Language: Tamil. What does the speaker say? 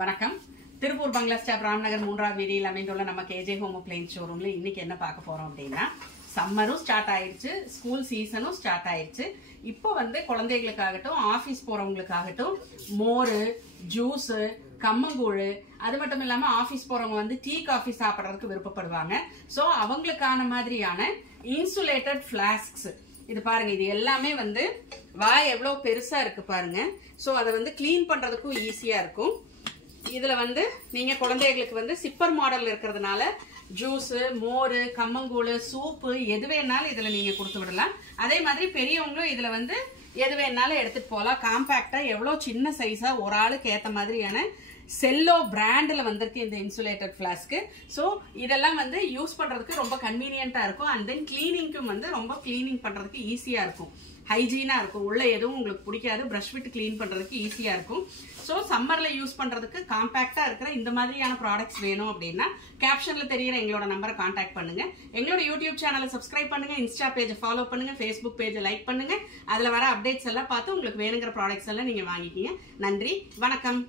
வணக்கம். திருப்பூர் பங்களா ஸ்டாப் ராம்நகர் 3வது வீதியில் அமைந்துள்ள நம்ம கேஜே ஹோம் அப்ளையன்ஸ் ஷோரூம்ல இன்னைக்கு என்ன பார்க்க போறோம் அப்படின்னா, சம்மரும் ஸ்டார்ட் ஆயிடுச்சு, ஸ்கூல் சீசனும் ஸ்டார்ட் ஆயிடுச்சு. இப்போ குழந்தைகளுக்காகட்டும் ஆஃபீஸ் போறவங்களுக்காகட்டும் மோர், ஜூஸ், கம்மங்கூழ், அது மட்டும் இல்லாம ஆஃபீஸ் போறவங்க டீ காஃபி சாப்பிட்றதுக்கு விருப்பப்படுவாங்க. ஸோ அவங்களுக்கான மாதிரியான இன்சுலேட்டட் ஃபிளாஸ்க்ஸ் இது பாருங்க. இது எல்லாமே வாய் எவ்வளவு பெருசா இருக்கு பாருங்க. ஸோ அதை கிளீன் பண்றதுக்கும் ஈஸியா இருக்கும். இதுல நீங்க குழந்தைகளுக்கு சிப்பர் மாடல் இருக்கிறதுனால ஜூஸ், மோர், கம்மங்கூழ், சூப்பு எது வேணாலும் இதுல நீங்க கொடுத்து விடலாம். அதே மாதிரி பெரியவங்களும் இதுல எது வேணாலும் எடுத்துட்டு போகலாம். காம்பாக்டா எவ்வளவு சின்ன சைஸா ஒரு ஆளுக்கு ஏத்த மாதிரியான செல்லோ பிராண்ட்ல வந்திருக்கு இந்த இன்சுலேட்டட் ஃபிளாஸ்க். ஸோ இதெல்லாம் யூஸ் பண்றதுக்கு ரொம்ப கன்வீனியன்டா இருக்கும். அண்ட் தென் கிளீனிங்க்கும் ரொம்ப கிளீனிங் பண்றதுக்கு ஈஸியா இருக்கும், ஹைஜீனா இருக்கும். உள்ள எதுவும் உங்களுக்கு பிடிக்காது, பிரஷ் விட்டு கிளீன் பண்றதுக்கு ஈஸியா இருக்கும். ஸோ சம்மர்ல யூஸ் பண்றதுக்கு காம்பாக்டா இருக்கிற இந்த மாதிரியான ப்ராடக்ட்ஸ் வேணும் அப்படின்னா கேப்ஷன்ல தெரியுற எங்களோட நம்பரை கான்டாக்ட் பண்ணுங்க. எங்களோட யூடியூப் சேனலை சப்ஸ்கிரைப் பண்ணுங்க, இன்ஸ்டா பேஜை ஃபாலோ பண்ணுங்க, ஃபேஸ்புக் பேஜை லைக் பண்ணுங்க. அதுல வர அப்டேட்ஸ் எல்லாம் பார்த்து உங்களுக்கு வேணுங்கிற ப்ராடக்ட்ஸ் எல்லாம் நீங்க வாங்கிக்கிங்க. நன்றி, வணக்கம்.